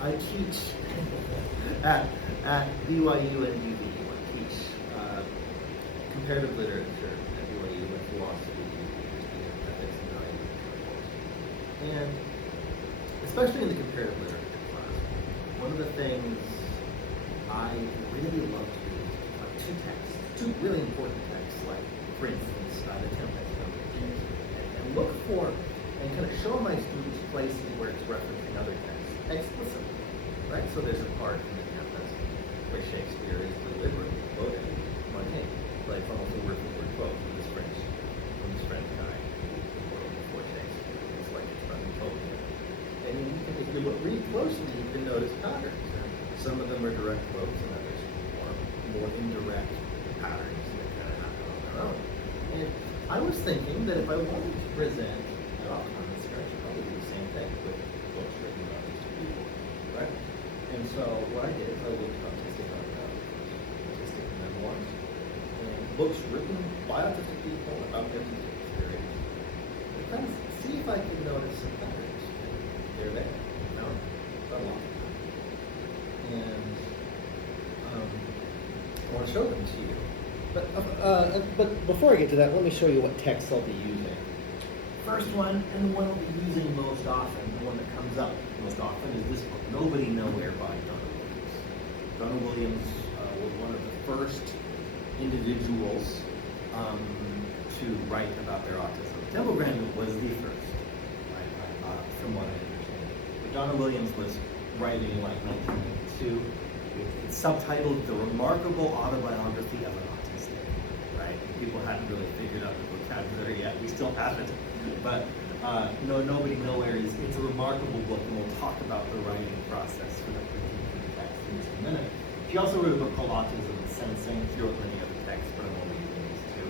I teach at BYU and UVU. I teach comparative literature at BYU and philosophy, ethics, and values. And especially in the comparative literature class, one of the things I really love to do is like two really important texts, like for instance, the Temple Grandin, and look for and kind of show my students places where it's referencing other texts explicitly, right? So there's a part in the campus where Shakespeare is deliberately quoted Monet, like almost a word-for-word quote from this French guy who wrote before Shakespeare. It's like it's from Tolkien. And if you read closely, you can notice patterns. Some of them are direct quotes, and others are more indirect patterns that kind of happen on their own. And I was thinking that if I wanted to present an AutCon this year, I should probably do the same thing with books written about these two people, right? And so what I did is I looked at autistic memoirs, and books written by autistic people about their autistic experience. And kind of see if I can notice some patterns. They're there. No, not a lot. And I want to show them to you. But before I get to that, let me show you what text I'll be using. First one, and the one I'll be using most often, the one that comes up most often, is this book, Nobody Nowhere by Donna Williams. Donna Williams was one of the first individuals to write about their autism. Temple Grandin was the first, from what I understand. But Donna Williams was writing in like 1992. It's subtitled The Remarkable Autobiography of an Autistic, right? People hadn't really figured out the vocabulary yet. We still haven't. But Nobody Nowhere it's a remarkable book, and we'll talk about the writing process for that particular text in just a minute. She also wrote a book called Autism and Schizophrenia. She wrote many other texts, but I'm only using these two.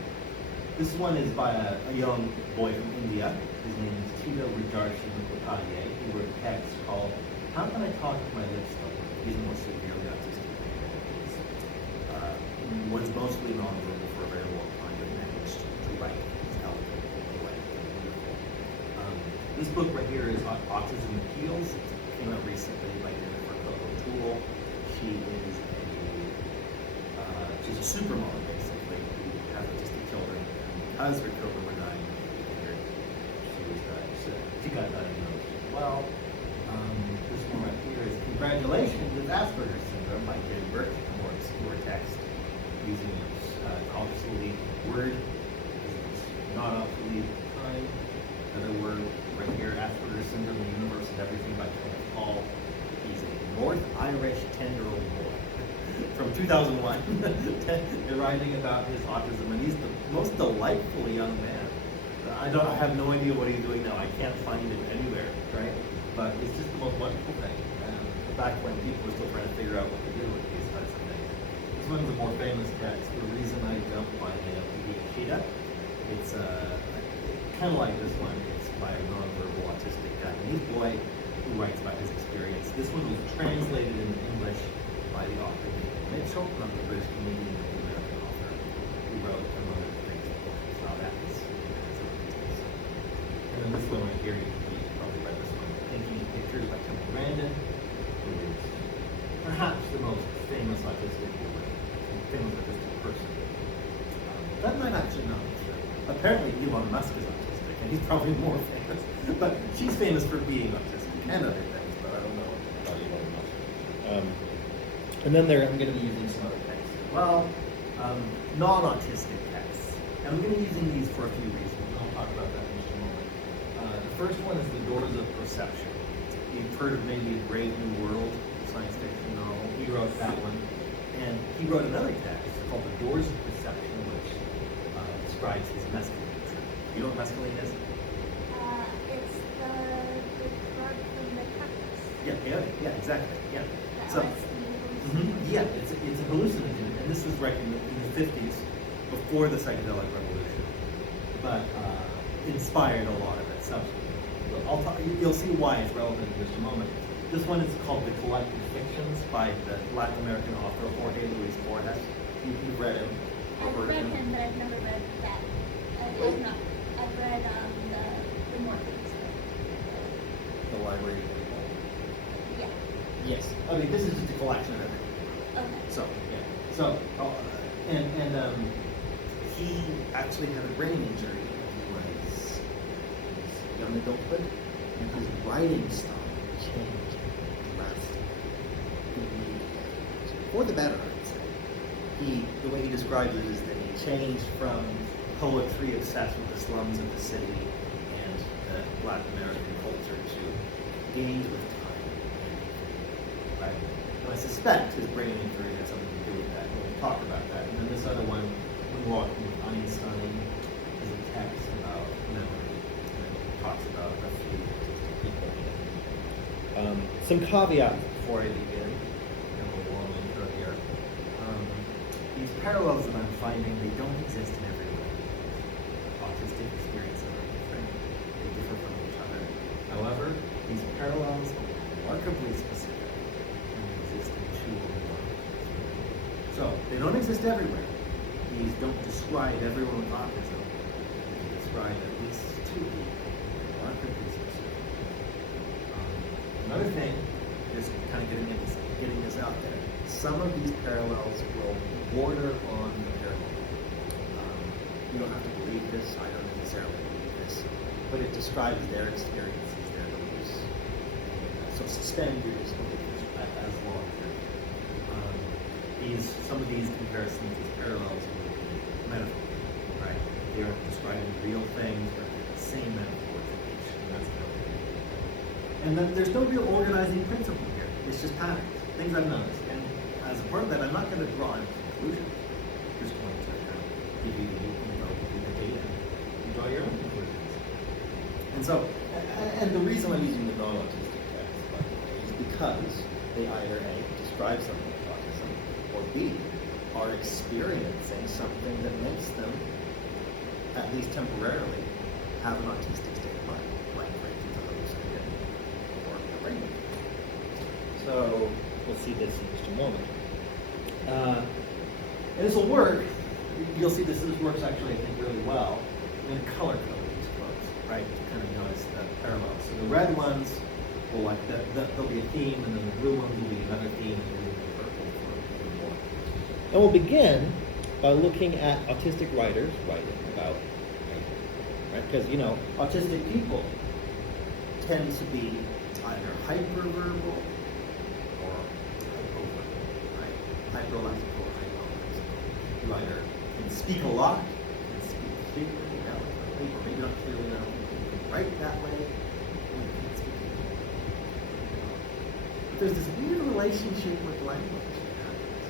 This one is by a young boy from India. His name is Tito Rajarshi Mukhopadhyay. He wrote a text called How Can I Talk With My Lips Open? He's more severely autistic. Was mostly nonverbal for a very long time, but managed to write his elegant way. This book right here is Autism and Heals. It came out recently by Jennifer Coco-Toole. She's a supermom, basically, who has autistic children. And because her children were dying, she got diagnosed as well. This one right here is Congratulations with Asperger's Syndrome by Jay Birch, a more obscure text using obsolete word. It's not obsolete at the time. Another word right here, Asperger's Syndrome, the Universe of Everything by Kenneth Hall. He's a North Irish 10-year-old boy from 2001. They're writing about his autism, and he's the most delightful young man. I have no idea what he's doing now. I can't find him anywhere, right? But it's just the most wonderful thing. Back when people were still trying to figure out what to do with these types of things. This one's a more famous text, The Reason I Jumped by Ishida. It's kind of like this one. It's by a nonverbal autistic Japanese boy who writes about his experience. This one was translated into English by the author Mitchell, another British Canadian American author who wrote among other things. So that's and then this one right here, you probably read this one, Painting Pictures by Temple Grandin, who is perhaps the most famous autistic person. That might actually not be true. Apparently Elon Musk is autistic, and he's probably more famous. But she's famous for being autistic and other things, but I don't know about Elon Musk. And then I'm going to be using some other texts as well, non-autistic texts. And I'm going to be using these for a few reasons. I'll talk about that in just a moment. The first one is The Doors of Perception. You've heard of maybe A Brave New World, science fiction novel. He wrote that one. And he wrote another text called The Doors of Perception, which describes his mescaline trip. You know what mescaline is? It's the drug from the cactus. Yeah, exactly. Yeah. The So, yeah, it's a hallucinogen, and this was recognized in the 50s, before the psychedelic revolution, but inspired a lot of it subsequently. You'll see why it's relevant in just a moment. This one is called The Collected Fictions by the Latin American author Jorge Luis Borges. You've read him. I've read him, but I've never read that. I've read the Memoirs. The library. Yes. I mean, this is just a collection of everything. Okay. So, yeah. So, he actually had a brain injury when he was young adulthood, and his writing style changed drastically. For the better, I would say. The way he describes it is that he changed from poetry obsessed with the slums of the city and the Black American culture to gained with time. Right? And I suspect his brain injury had something to do with that. We'll talk about that. And then this other one, When Walking with Einstein, is a text about memory. And it talks about a few people. Some caveats before I begin. And a long intro here. These parallels that I'm finding, they don't exist in every way. Autistic experiences are different. They differ from each other. However, these parallels are remarkably specific and exist in two or more. So, they don't exist everywhere. These don't describe everyone with autism. They describe at least two people, remarkably specific. Another thing, just kind of getting this out there, some of these parallels will border on the parallel. You don't have to believe this, I don't necessarily believe this, but it describes their experiences, their beliefs. So suspend your disbelief as long. Some of these comparisons, these parallels, will be metaphor, right? They aren't describing real things, but they're the same metaphor for each, and that's okay. And then there's no real organizing principle here. It's just patterns, things I've noticed. And as a part of that, I'm not going to draw any conclusions. I'm just going to give you the data and draw your own conclusions. And so, and the reason I'm using the non-autistic text, by the way, is because they either A, describe something like autism, or B, are experiencing something that makes them, at least temporarily, have an autistic state of mind, like for instance a hallucination or a brain injury. So we'll see this in just a moment. And this will work. You'll see this works actually, I think, really well. I'm going to color code these quotes, right? To kind of notice the parallels. So the red ones will there'll be a theme, and then the blue ones will be another theme, and then the purple for even more. And we'll begin by looking at autistic writers writing about writing, right? Because autistic people tend to be either hyperverbal or hypoverbal, right? Hyperlexical or hypolexical. You either can speak a lot, can speak clearly, eloquently, or maybe not clearly enough, you can write that way, or you can't speak it. But there's this weird relationship with language that happens.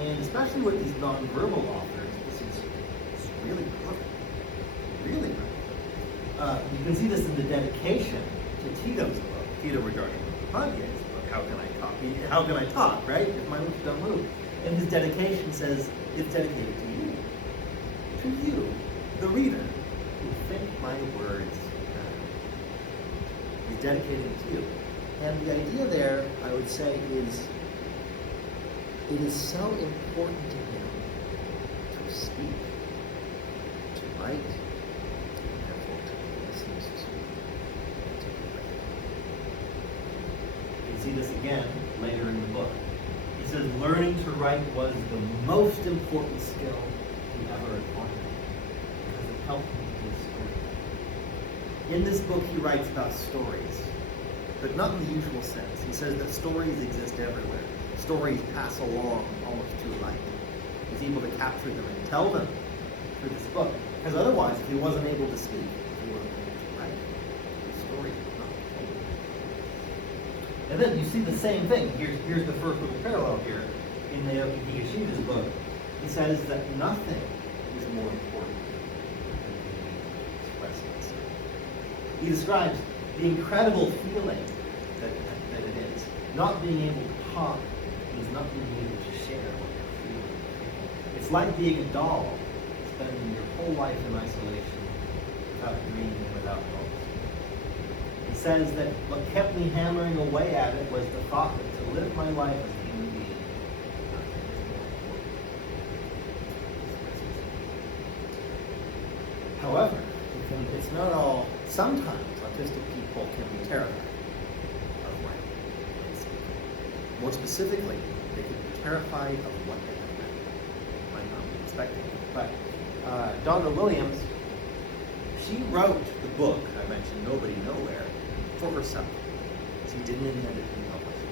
And especially with these nonverbal authors, this is really perfect. Really perfect. You can see this in the dedication to Tito's book, Tito regarding Pontiac's book, How Can I Talk? How Can I Talk, right? If my lips don't move. And his dedication says, it's dedicated to you. To you, the reader, who think my words matter. He's dedicated it to you. And the idea there, I would say, is it is so important to him to speak, to write, and therefore to listen to speak, and to be read. You can see this again later in the book. He says, learning to write was the most important skill he ever acquired because it helped him to do stories. In this book, he writes about stories, but not in the usual sense. He says that stories exist everywhere. Stories pass along almost too lightly. He's able to capture them and tell them through this book. Because otherwise, if he wasn't able to speak, if he wasn't able to write, the story would not be told. And then you see the same thing. Here's the first little parallel here in Naoki Higashima's book. He says that nothing is more important than being able to express oneself. He describes the incredible feeling that it is. Not being able to talk means not being able to share what you're feeling. It's like being a doll, spending your whole life in isolation, without dreaming and without hopes. He says that what kept me hammering away at it was the thought that to live my life as a human being, nothing is more important. However, it's not all. Sometimes autistic people can be terrified of writing and speaking. More specifically, they could be terrified of what they have met. Might not be expecting. But Donna Williams, she wrote the book I mentioned, Nobody Nowhere, for herself. She didn't intend it to be published.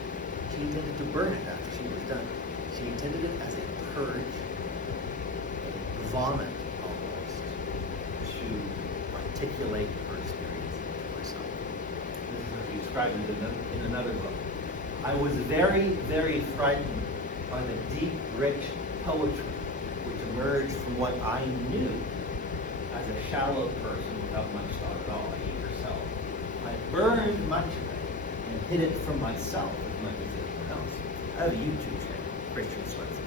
She intended to burn it after she was done. She intended it as a purge, a vomit almost, to articulate her experience to herself. This is how she described it in another book. I was very, very frightened by the deep, rich poetry which emerged from what I knew as a shallow person without much thought at all, like herself. I burned much of it and hid it from myself as much as anyone else. I have a YouTube channel, Christian Swenson.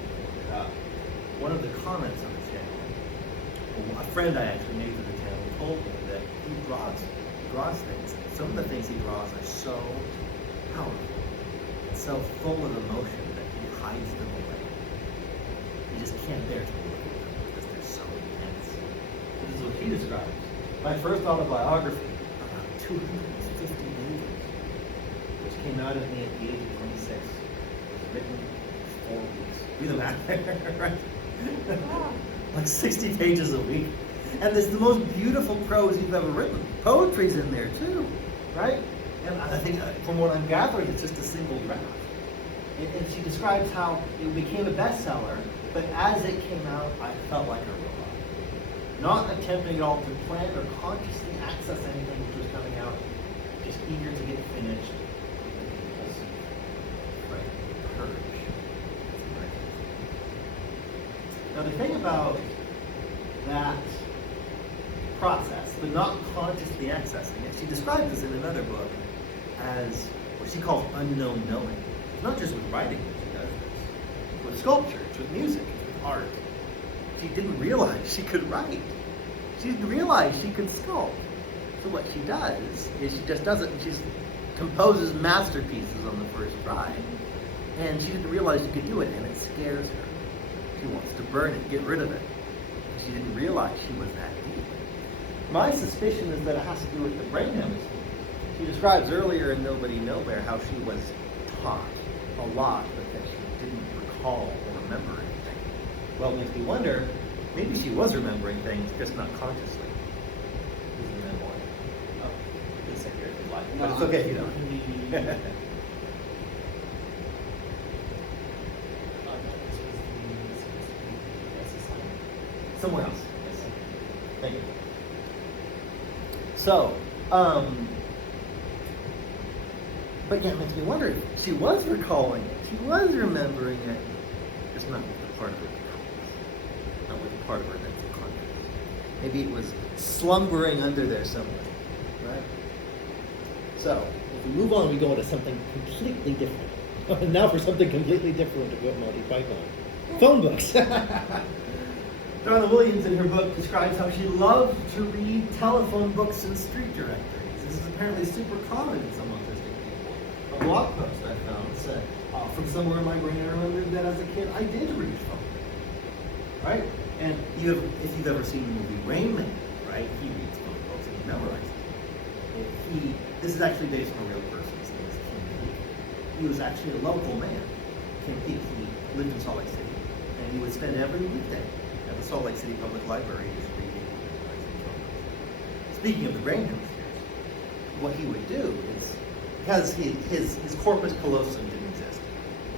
One of the comments on the channel, a friend I actually made for the channel told me that he draws things. Some of the things he draws are so powerful, so full of emotion that he hides them away. You just can't bear to look at them because they're so intense. This is what he describes. My first autobiography, about 250 pages, which came out of me at the age of 26, was written in 4 weeks. Do the math there, right? Like 60 pages a week. And it's the most beautiful prose you've ever written. Poetry's in there too, right? And I think, from what I'm gathering, it's just a single draft. And she describes how it became a bestseller, but as it came out, I felt like a robot. Not attempting at all to plan or consciously access anything which was coming out, just eager to get finished with an impulsive, right, purge. Now the thing about that process, but not consciously accessing it, she describes this in another book as what she calls unknown knowing. It's not just with writing that she does this. With sculpture, it's with music, it's with art. She didn't realize she could write. She didn't realize she could sculpt. So what she does is she just does it, and she composes masterpieces on the first try. And she didn't realize she could do it, and it scares her. She wants to burn it, get rid of it. She didn't realize she was that deep. My suspicion is that it has to do with the brain hemisphere. She describes earlier in Nobody Nowhere how she was taught a lot, but that she didn't recall or remember anything. Well, it makes me wonder, maybe she was remembering things, just not consciously. This is a memoir. Oh, you can sit here if you like, but it's okay if you don't. Somewhere else. Yes. Thank you. So, but yeah, it makes me wonder if she was recalling it, she was remembering it, just not with the part of her conscious, not with the part of her that's conscious. Maybe it was slumbering under there somewhere, right? So, if we move on, we go into something completely different. Now for something completely different to go at Monty Python. Phone books. Donna Williams in her book describes how she loved to read telephone books and street directories. This is apparently super common in some autistic people. A blog post I found said, from somewhere in my brain I remembered that as a kid I did read phone books. Right? And if you've ever seen the movie Rain Man, right? He reads phone books and he memorizes them. This is actually based on a real person. His name is Kim Peek. He was actually a local man. Kim Peek, he lived in Salt Lake City. And he would spend every weekday at the Salt Lake City Public Library just reading. Speaking of the brain hemispheres, what he would do is, because his corpus callosum didn't exist,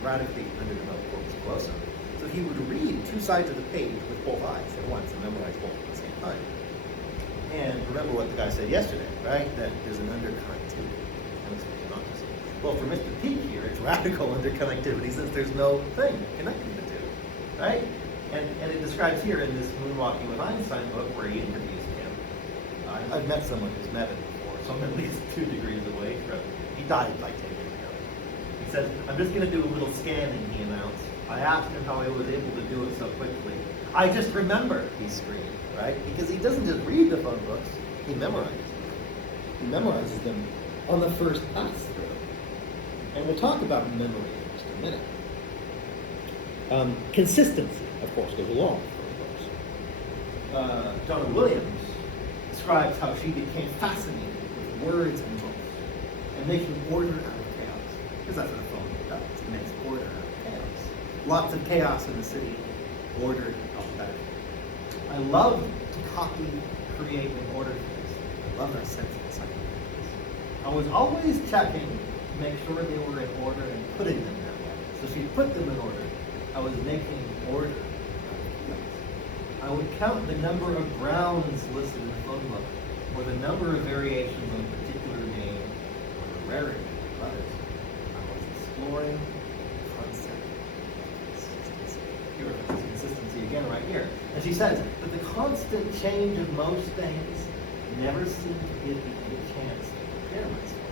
radically underdeveloped corpus callosum, so he would read 2 sides of the page with both eyes at once and memorize both at the same time. And remember what the guy said yesterday, right? That there's an underconnectivity. Well, for Mr. Peek here, it's radical underconnectivity since there's no thing connecting the two, right? And it describes here in this Moonwalking with Einstein book where he interviews him. I've met someone who's met him before, so I'm at least 2 degrees away from him. He died like 10 years ago. He said, I'm just going to do a little scanning, he announced. I asked him how I was able to do it so quickly. I just remember, he screamed, right? Because he doesn't just read the phone books, he memorizes them. He memorizes them on the first pass through. And we'll talk about memory in just a minute. Consistency, of course, goes along with phone books. Donna Williams describes how she became fascinated with words and books and making order out of chaos. Because that's what a phone book does. makes order out of chaos. Lots of chaos in the city, ordered alphabetically. I love to copy, create, and order things. I love that sense of encyclopedias. I was always checking to make sure they were in order and putting them that way. So she put them in order. I was making order. I would count the number of grounds listed in the phone book, or the number of variations on a particular name, or the rarity of others. I was exploring the concept of consistency. Here it is, consistency again right here. And she says that the constant change of most things never seemed to give me any chance to prepare myself.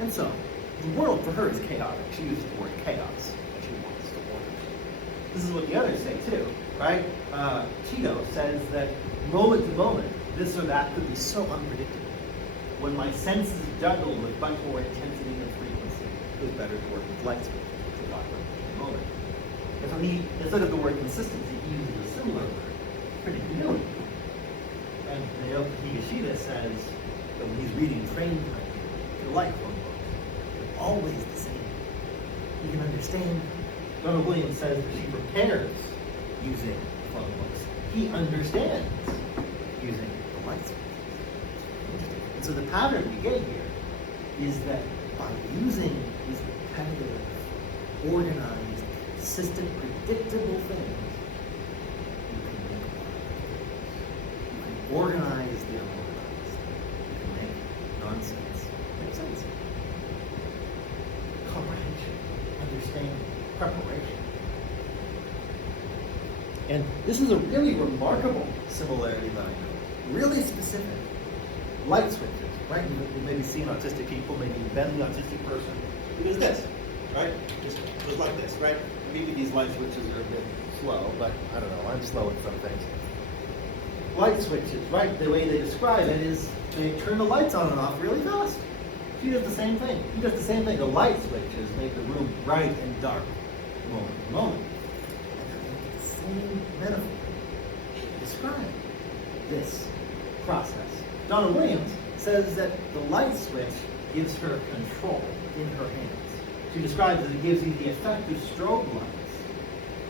And so, the world for her is chaotic. She uses the word chaos, and she wants to order. This is what the others say too, right? Tito says that moment to moment, this or that could be so unpredictable. When my senses juggle with much more intensity and frequency, it was better to work with light switch, which is what I at the moment. And so he, instead of the word consistency, he uses a similar word, predictability. And Naoki Higashida says that when he's reading train time, the light phone books, they're always the same. You can understand. Donald Williams says that she prepares using phone books. He understands using the light switches. And so the pattern we get here is that by using these repetitive, organized, consistent, predictable things, you can make a lot of things. You can organize the unorganized. You can make nonsense make sense. Comprehension, understanding, preparation. And this is a really remarkable similarity that I know. Really specific. Light switches, right? You maybe seen autistic people, maybe you've been the autistic person who does this, right? Just goes like this, right? Maybe these light switches are a bit slow, but I don't know, I'm slow at some things. Light switches, right? The way they describe it is they turn the lights on and off really fast. She does the same thing. He does the same thing. The light switches make the room bright and dark moment to moment. Same metaphor describe this process. Donna Williams says that the light switch gives her control in her hands. She describes that it gives you the effect of strobe lights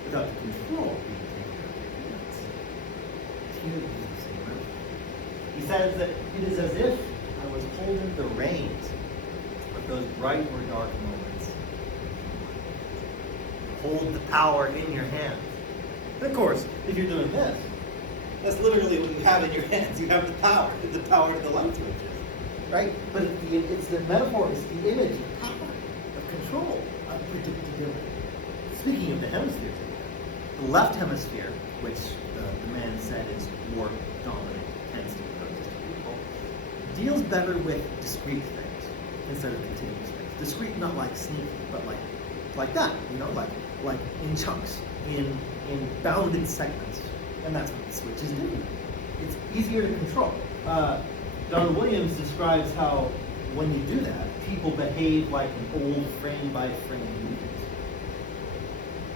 without the control being taken out of your hands. Here is the same metaphor. He says that it is as if I was holding the reins of those bright or dark moments. Hold the power in your hands. And of course, if you're doing this, that's literally what you have in your hands. You have the power to the light switches, right? But it's the metaphor, it's the image of power, of control, of predictability. Speaking of the hemispheres, the left hemisphere, which the man said is more dominant, tends to be autistic people, deals better with discrete things instead of continuous things. Discrete, not like sneaky, but like that, like in chunks, in bounded segments. And that's what the switches do. It's easier to control. Donna Williams describes how when you do that, people behave like an old frame-by-frame movie.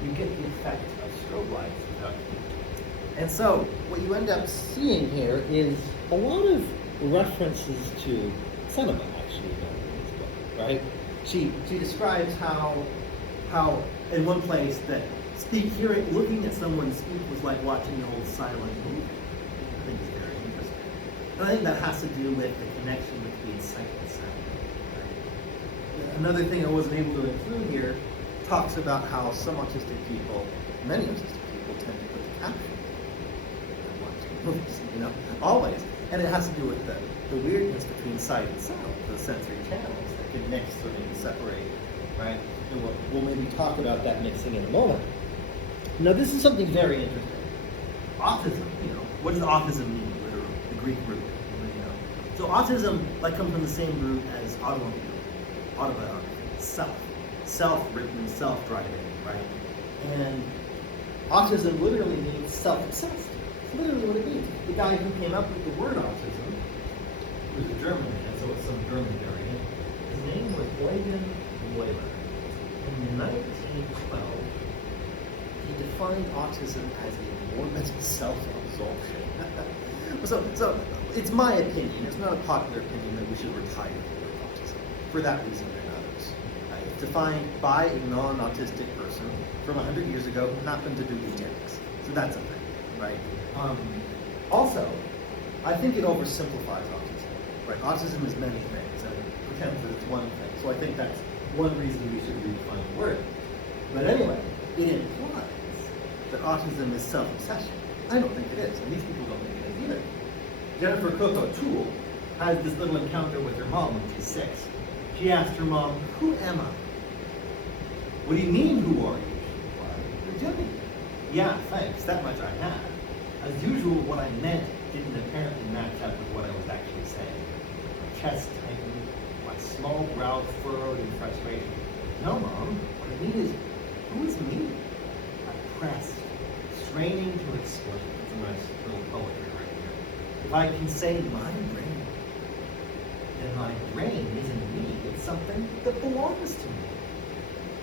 You get the effect of strobe lights without it. And so what you end up seeing here is a lot of references to cinema, actually, in this book, right? She describes how in one place that looking at someone speak was like watching an old silent movie. I think it's very interesting. And I think that has to do with the connection between sight and sound. Right? Another thing I wasn't able to include here talks about how some autistic people, many autistic people, tend to put the captions and watch movies, always. And it has to do with the weirdness between sight and sound, the sensory channels that can mix or maybe separate, right? And we'll maybe talk about that mixing in a moment. Now, this is something very interesting. Autism, what does autism mean, literally? The Greek root, So autism, comes from the same root as automobile, autobiography, self-written, self-driving, right? And autism literally means self-obsessed. It's literally what it means. The guy who came up with the word autism was a German man, so it's some German variant. His name was Eugen Euler. In 1912, he defined autism as a morbid self-absorption. so it's my opinion. It's not a popular opinion that we should retire the word autism for that reason and others. defined by a non-autistic person from 100 years ago who happened to do eugenics. So that's a thing, right? Also, I think it oversimplifies autism. Right? Autism is many things and pretends that it's one thing. So I think that's one reason we should redefine the word. But anyway, it implies that autism is self-obsession. I don't think it is, and these people don't think it is either. Jennifer Cook O'Toole has this little encounter with her mom when she's 6. She asked her mom, "Who am I?" "What do you mean, who are you?" she replied. "You're Jimmy." "Yeah, thanks, that much I had." As usual, what I meant didn't apparently match up with what I was actually saying. My chest tightened, my small brow furrowed in frustration. "No, Mom, what I mean is, who is me?" I pressed, straining to explain. It's a nice little poetry right here. If I can say my brain, then my brain isn't me, it's something that belongs to me.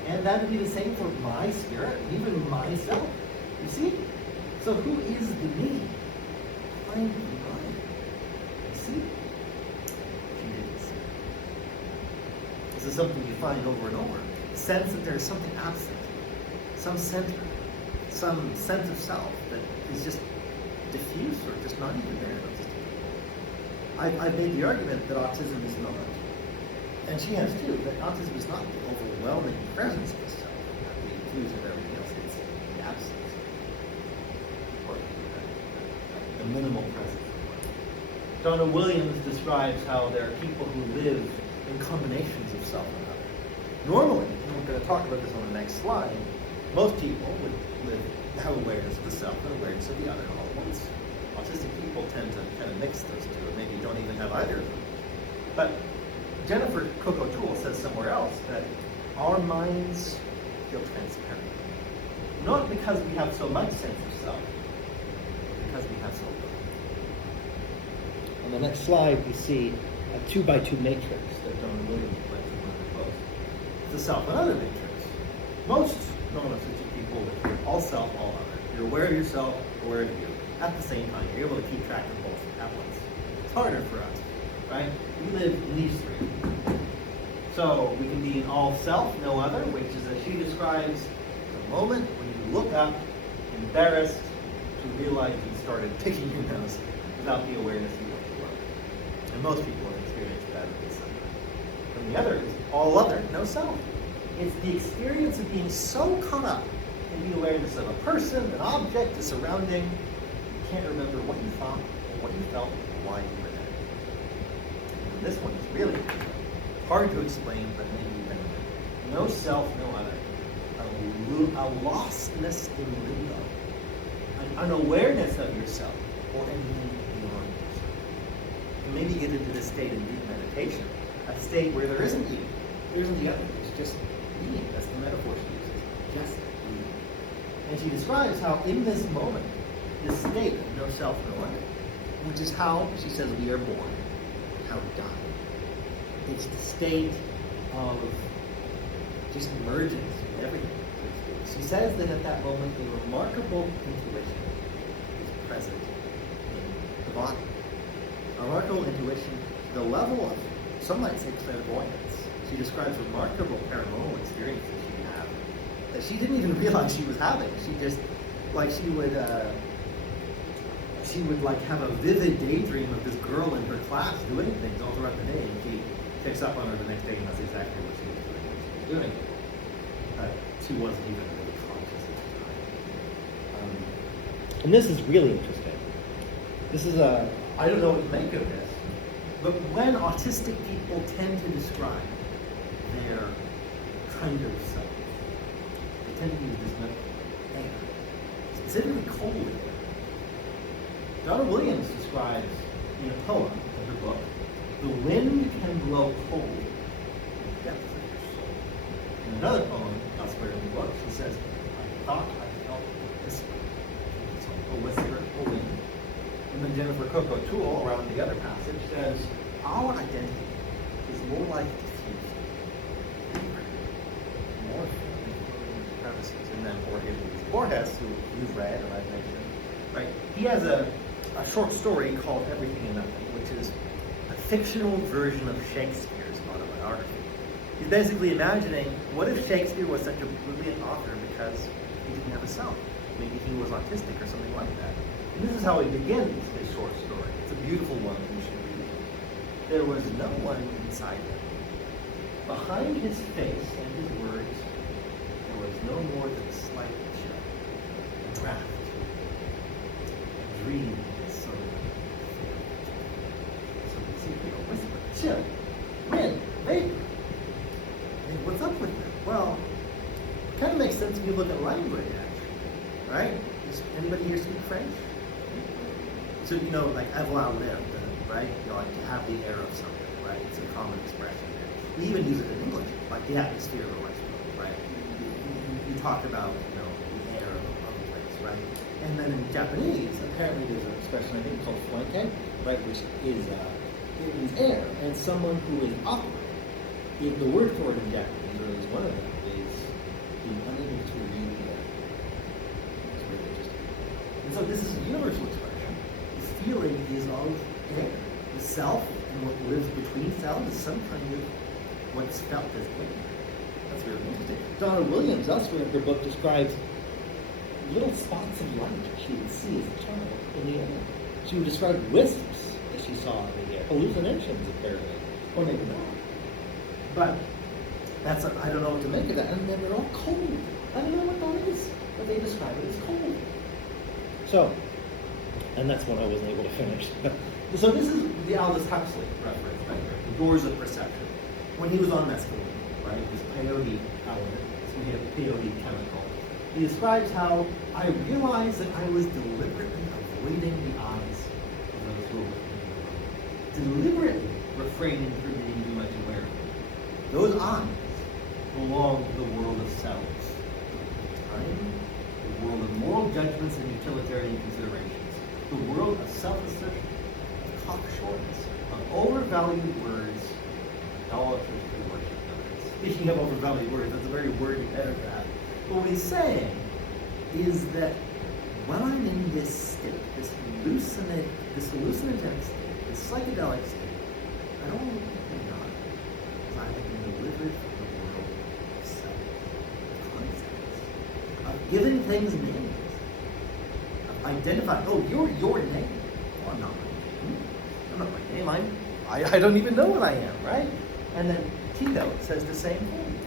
And that would be the same for my spirit, even myself. You see? So who is the me? I'm the mind. You see? She didn't see. This is something you find over and over. The sense that there's something absent, some center, some sense of self that is just diffuse or just not even there. I've made the argument that autism is not, and she has too, that autism is not the overwhelming presence of self, not the inclusion of everything else, it's the absence, or the minimal presence of one. Donna Williams describes how there are people who live in combinations of self and other. Normally, and we're going to talk about this on the next slide, most people would have awareness of the self and awareness of the other all at once. Autistic people tend to kind of mix those two, or maybe don't even have either of them. But Jennifer Cook O'Toole says somewhere else that our minds feel transparent. Not because we have so much sense of self, but because we have so little. On the next slide, we see a 2x2 matrix that Donna Williams went to one of the posts. It's a self and other matrix. Most non-autistic people live all self, all other. You're aware of yourself, aware of you. At the same time, you're able to keep track of both at once. It's harder for us, right? We live in these three. So we can be in all self, no other, which is, as she describes, the moment when you look up, embarrassed, to realize you started picking your nose without the awareness you looked below. And most people have experienced that at least sometime. And the other is all other, no self. It's the experience of being so caught up in the awareness of a person, an object, a surrounding, can't remember what you thought, or what you felt, or why you were there. And this one is really hard to explain, but maybe even no self, no other. A lostness in limbo. An unawareness of yourself, or anything beyond yourself. You maybe get into this state in deep meditation, a state where there isn't you, there isn't the other, it's just being. That's the metaphor she uses, just being. And she describes how in this moment, this state of no self, no other, which is how, she says, we are born, how we die. It's the state of just emergence with everything. She says that at that moment, a remarkable intuition is present in the body. A remarkable intuition, the level of, some might say, clairvoyance. She describes remarkable paranormal experiences she had that she didn't even realize she was having. She just, like, she would like have a vivid daydream of this girl in her class doing things all throughout the day, and she picks up on her the next day and that's exactly what she was doing. She wasn't even really conscious at the time. And this is really interesting. This is I don't know what to make of this, but when autistic people tend to describe their kind of self, they tend to use this metaphor, air, specifically cold air. Donna Williams describes in a poem in her book, the wind can blow cold in the depths of your soul. In another poem, elsewhere in the book, she says, I thought I felt a whisper. So a whisper, a wind. And then Jennifer Cook O'Toole, around the other passage, says, our identity is more like diffusion. More premises. And then Jorge, who you've read or I've mentioned, right? He has a short story called Everything and Nothing, which is a fictional version of Shakespeare's autobiography. He's basically imagining, what if Shakespeare was such a brilliant author because he didn't have a self? Maybe he was autistic or something like that. And this is how he begins his short story. It's a beautiful one, you should read it. There was no one inside him. Behind his face and his words, there was no more than a slight chill, a draft, a dream, some secret, a whisper, chill, wind, vapor. And what's up with it? Well, it kind of makes sense if you look at language, actually, right? Does anybody here speak French? So, you know, like avoir l'air, right? You know, like to have the air of something, right? It's a common expression. We even use it in English, like the atmosphere of a restaurant, right? You talk about, you know, the air of a place, right? And then in Japanese, apparently there's an expression I think called flanke, right, which is it means air, and someone who is awkward. The word for it in Japanese, or at least one of them, is being unable to read the air. It's really interesting. And so this is a universal expression. The feeling is of air. The self and what lives between selves is some kind of what's felt as air. That's really interesting. Donna Williams, elsewhere in her book, describes little spots of light she would see as a child in the air. She would describe wisps that she saw in the air, hallucinations apparently, or maybe not. But that's I don't know what to make of that. And then they're all cold. I don't know what that is, but they describe it as cold. So, and that's one I wasn't able to finish. So this is the Aldous Huxley reference right here, the doors of perception. When he was on mescaline, right, this peyote element, so he had a peyote chemical. He describes how I realized that I was deliberately avoiding the eyes of those who were with me. Deliberately refraining from being too much aware of them. Those eyes belong to the world of selves, time, the world of moral judgments and utilitarian considerations, the world of self-assertion, of cocksureness, of overvalued words, idolatrously worshipped others. Speaking of overvalued words, that's a very wordy paragraph. But what he's saying is that when I'm in this state, this hallucinogenic state, this psychedelic state, I don't want to be God. I have been delivered from the world of self, of concepts, of giving things names, of identifying, oh, you're your name. Well, I'm not my name. I'm not my name. I don't even know what I am, right? And then Tito says the same thing.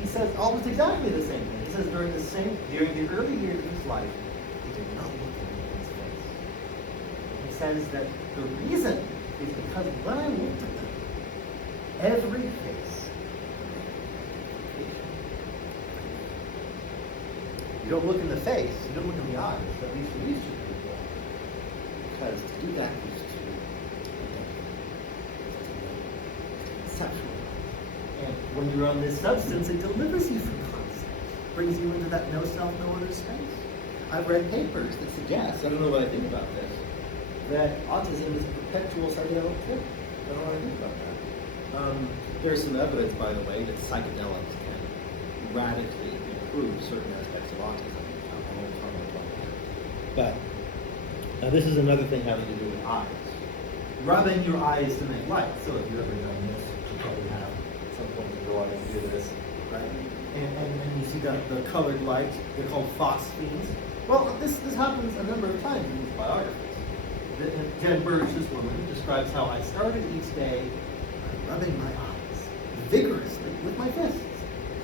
He says almost exactly the same thing. He says during the early years of his life, he did not look at anyone's face. He says that the reason is because when I looked at them, every face. You don't look in the face, you don't look in the eyes, at least you used to do. Because to do that is to conceptualize. And when you're on this substance, it delivers you from concept, brings you into that no self, no other space. I've read papers that suggest, I don't know what I think about this, that autism is a perpetual psychedelic trip. I don't know what I think about that. There's some evidence, by the way, that psychedelics can radically improve certain aspects of autism. I won't comment on that. But this is another thing having to do with eyes. Rubbing your eyes to make light. So if you've ever done this, you probably have at some point you go out and do this, right? And you see the colored lights, they're called phosphenes. Well, this happens a number of times in these biographies. Jen Burge, this woman, describes how I started each day by rubbing my eyes vigorously with my fists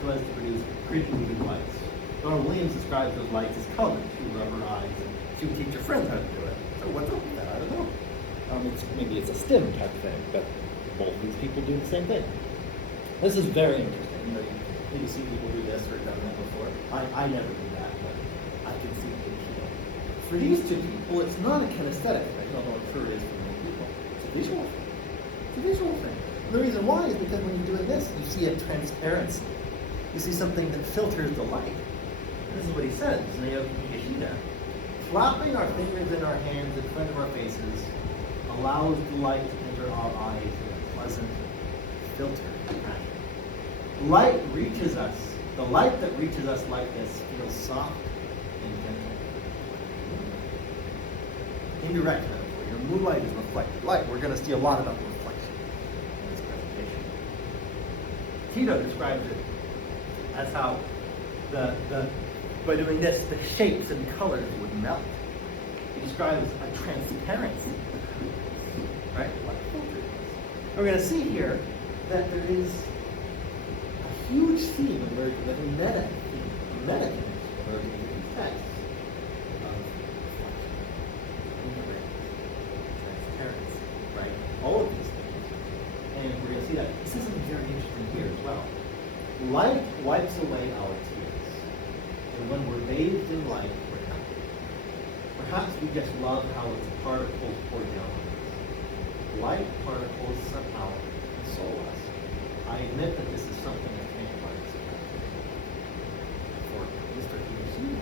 so as to produce pretty moving lights. Donna Williams describes those lights as colors. She would rub her eyes and she would teach her friends how to do it. So what's up with that? I don't know. Maybe it's a STEM type thing, but both these people do the same thing. This is very interesting. You know, you see people do this or done that before. I never do that, but I can see the appeal. For these two people, it's not a kinesthetic thing, although I'm sure it is for many people. It's a visual thing. It's a visual thing. And the reason why is because when you're doing this, you see a transparency. You see something that filters the light. This is what he says, Nishida. Flapping our fingers in our hands in front of our faces allows the light to enter our eyes in a pleasant, filtered fashion. Light reaches us. The light that reaches us like this feels soft and gentle. Indirect metaphor. Your moonlight is reflected light. We're going to see a lot about reflection in this presentation. Tito describes it as how by doing this, the shapes and colors would melt. He describes a transparency, right? Like filters. We're going to see here that there is a huge theme emerging, like a meta dimension emerging in these texts of transparency, right? All of these things. And we're going to see that. This is something very interesting here as well. Light wipes away our tears. And when we're bathed in light, we're happy. Perhaps we just love how its particles pour down on us. Light particles somehow console us. I admit that this is something that can't quite surprise me. For Mr. Hughes,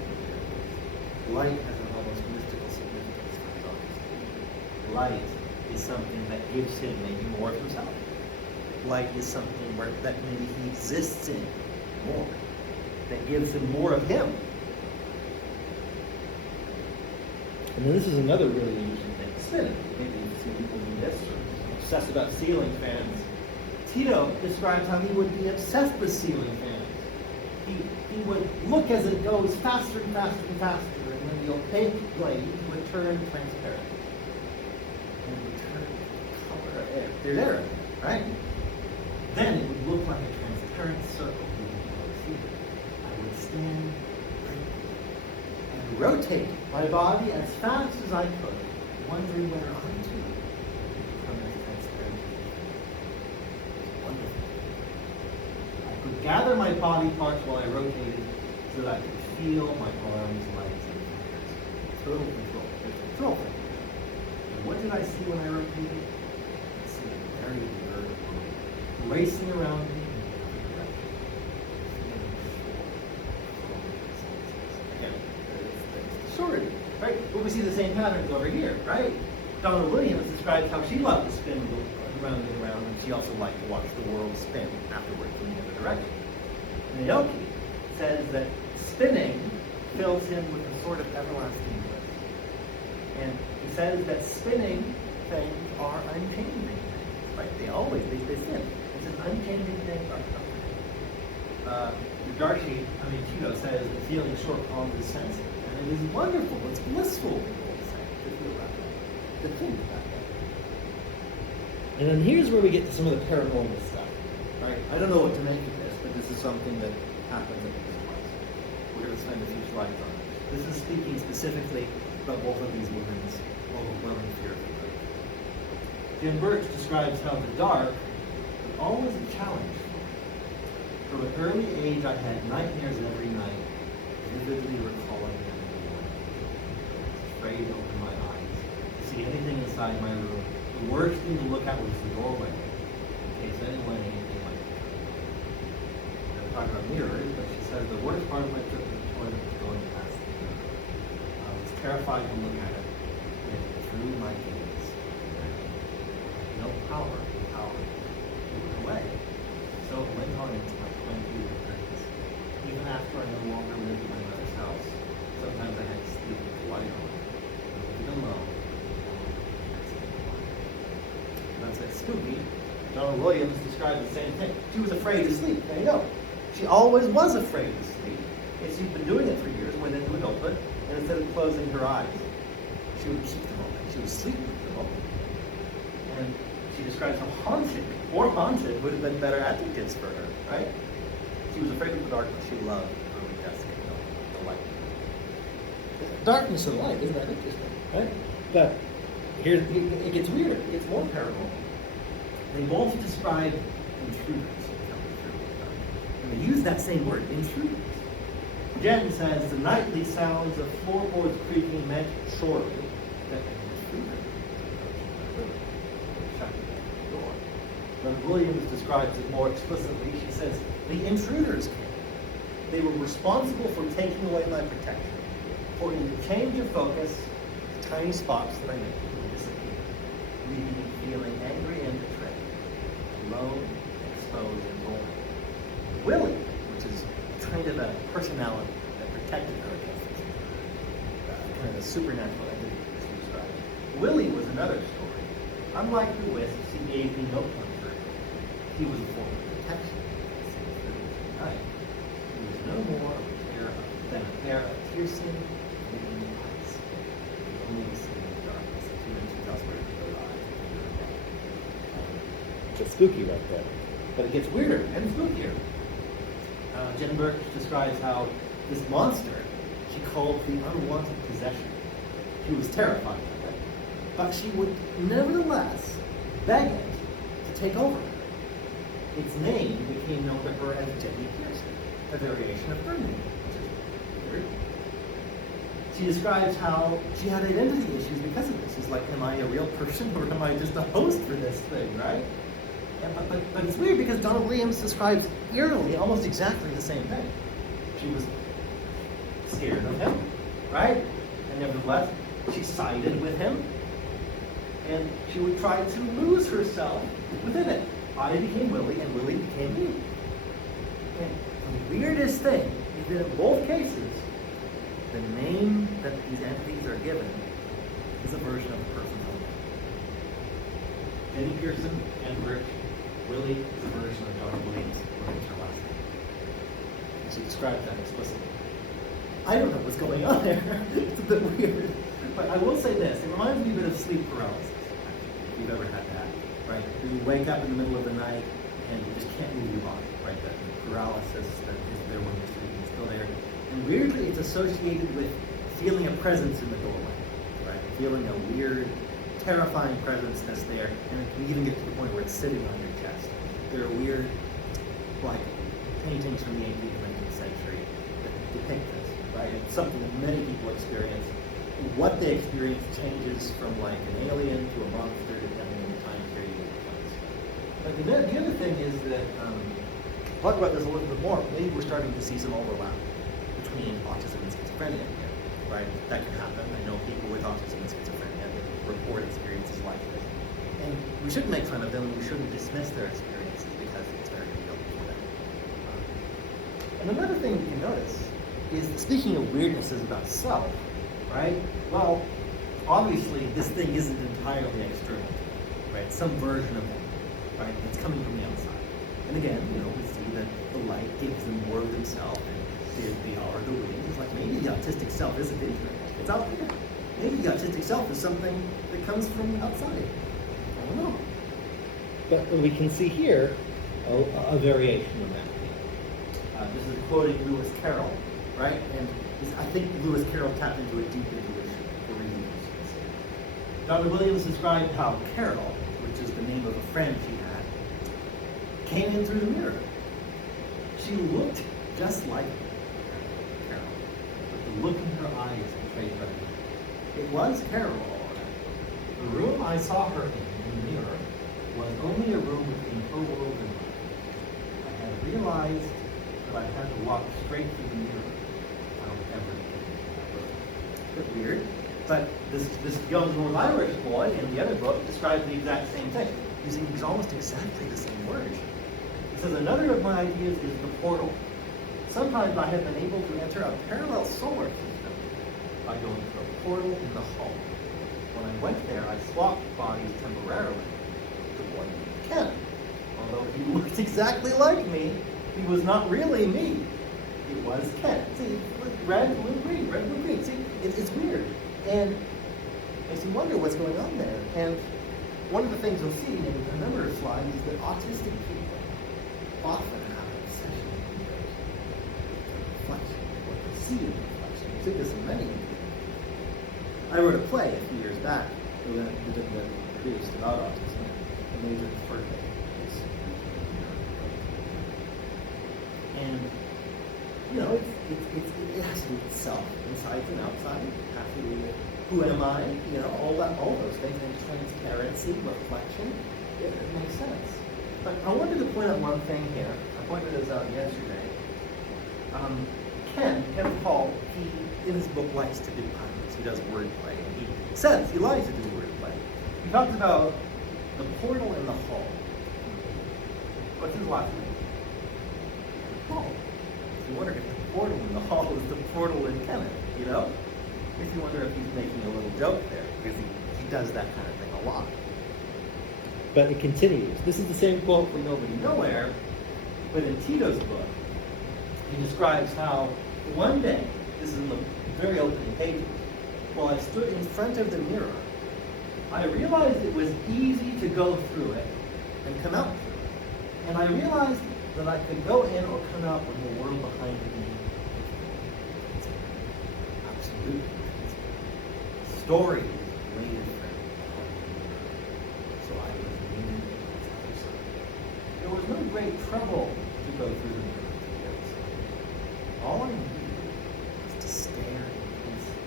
light has an almost mystical significance for his autism. Light is something that gives him maybe more of himself. Light is something that maybe he exists in more, that gives him more of him. And then this is another really interesting thing. Spinning. Maybe you've seen people do this or obsessed about ceiling fans. Tito describes how he would be obsessed with ceiling fans. He would look as it goes faster and faster and faster, and when the opaque blade would turn transparent. And would turn color air. There's air, right? Then it would look like a transparent circle moving close here. I would stand and rotate my body as fast as I could, wondering whether I too would become as transparent. Wonderful. I could gather my body parts while I rotated so that I could feel my arms, legs, and fingers. Total control. There's control thing. And what did I see when I rotated? I see a very weird world racing around me in every direction. Again, it's distorted, right? But we see the same patterns over here, right? Donna Williams describes how she loved to spin around and around, and she also liked to watch the world spin afterwards in the other direction. And Naoki says that spinning fills him with a sort of everlasting bliss. And he says that spinning things are unchanging things, right? They spin. It's an unchanging thing or something. Tito says the feeling short calms is sensitive. And it is wonderful, it's blissful, people say, to feel that way, to think that way. And then here's where we get to some of the paranormal stuff. Right? I don't know what to make of this, but this is something that happens at this place. We're going to spend a few slides on it. This is speaking specifically about both of these women's overwhelming fear of the dark. Jim Birch describes how the dark was always a challenge for me. From an early age, I had nightmares every night, vividly recalling them in the morning. I was afraid to open my eyes, to see anything inside my room. The worst thing to look at was the doorway, in case anyone might be coming. I'm talking about mirrors, but she says the worst part of my trip to the toilet was going past the mirror. I was terrified to look at it, and it drew my gaze. No power blew it away. So it went on into my 20s and 30s. Even after I no longer lived in my mother's house, sometimes I had to sleep with the light on. Living alone. That's like spooky. Donna Williams described the same thing. She was afraid to sleep. There you go. She always was afraid to sleep. And she'd been doing it for years, went into adulthood, and instead of closing her eyes, she would keep them open. She would sleep with them open. And she describes how haunted would have been better adjectives for her, right? She was afraid of the darkness. She loved early dusk and the light. Darkness and light, isn't that interesting, right? But here, it gets weirder. It gets more paranormal. They both describe intruders. And they use that same word, intruders. Jen says the nightly sounds of floorboards creaking meant surely that an intruder shutting the door. When Williams describes it more explicitly, she says the intruders came. They were responsible for taking away my protection, for in the change of focus, the tiny spots that I made would disappear, leaving me feeling angry and betrayed, alone, exposed, and vulnerable. Willie, which is kind of a personality that protected her against this kind of a supernatural entity that she described. Willie was another story. Unlike the wisps, he gave me no comfort. He was a form of protection. piercing, gleaming eyes. Only seen in the darkness. Two dimensions elsewhere to the eye. It's spooky right there. But it gets weirder and spookier. Jen Burke describes how this monster she called the unwanted possession. She was terrified of it, but she would nevertheless beg it to take over her. Its name became known to her as Jenny Pearson, a variation of her name, which is weird. She describes how she had identity issues because of this. She's like, am I a real person or am I just a host for this thing, right? But it's weird because Donna Williams describes eerily almost exactly the same thing. She was scared of him, right? And nevertheless, she sided with him, and she would try to lose herself within it. I became Willie, and Willie became me. And the weirdest thing is that in both cases, the name that these entities are given is a version of the person's own name. Jenny Pearson and Rich Willie is a version of Donna Williams, Williams her last name. And she describes that explicitly. I don't know what's going on there. It's a bit weird. But I will say this, it reminds me a bit of sleep paralysis, if you've ever had that, right? You wake up in the middle of the night and you just can't move your body, right? That paralysis that is there when you're sleeping is still there. And weirdly, it's associated with feeling a presence in the doorway, right? Feeling a weird, terrifying presence that's there, and it can even get to the point where it's sitting on your chest. There are weird, like, paintings from the 18th and 19th century that depict this, right? It's something that many people experience. What they experience changes from like an alien to a monster depending on the time period it plays. But the other thing is that, talk about this a little bit more, maybe we're starting to see some overlap between autism and schizophrenia here, right? That can happen. I know people with autism and schizophrenia that report experiences like this. And we shouldn't make fun of them, and we shouldn't dismiss their experiences because it's very real for them. And another thing we can notice is, speaking of weirdnesses about self, right? Well, obviously this thing isn't entirely external, right? Some version of it, right? It's coming from the outside. And again, you know, we see that the light gives them more of themselves, and here they are, the wings. Like maybe the autistic self isn't internal. It's out there. Maybe the autistic self is something that comes from outside. I don't know. But we can see here a variation of that. This is quoting Lewis Carroll, right? And I think Lewis Carroll tapped into a deep intuition for reasons. Dr. Williams described how Carol, which is the name of a friend she had, came in through the mirror. She looked just like Carol, but the look in her eyes betrayed her. It was Carol, all right. The room I saw her in the mirror was only a room between her world and mine. I had realized that I had to walk straight through the mirror. A bit weird, but this young North Irish boy in the other book describes the exact same thing, using almost exactly the same words. He says, another of my ideas is the portal. Sometimes I have been able to enter a parallel solar system by going through a portal in the hull. When I went there, I swapped bodies temporarily. The boy named Ken. Although he looked exactly like me, he was not really me. It was Ken. See, red, blue, green, red, blue, green. See, it's weird. And makes you wonder what's going on there. And one of the things you'll see in a number of slides is that autistic people often have an obsession with reflection, what they see in reflection. You see this in many people. I wrote a play a few years back that produced about autism. The major birthday is and you know, it has to do with self, inside and outside. It has to do with who am I, you know, all those things, and transparency, reflection. It makes sense. But I wanted to point out one thing here. I pointed this out yesterday. Ken Paul, he, in his book, likes to do puns. He does wordplay, and he says he likes to do wordplay. He talks about the portal in the hall. What's his last name? Hall. You wonder if the portal in the hall is the portal in Kenneth, you know? Makes you wonder if he's making a little joke there, because he does that kind of thing a lot. But it continues. This is the same quote from Nobody Nowhere, but in Tito's book, he describes how one day This is in the very opening pages. While I stood in front of the mirror, I realized it was easy to go through it and come out through it. And I realized that I could go in or come out when the world behind me. Absolutely. Stories waited for me. So I was leaning on the other side. There was no great trouble to go through the mirror to the other side. All I needed was to stare intensely.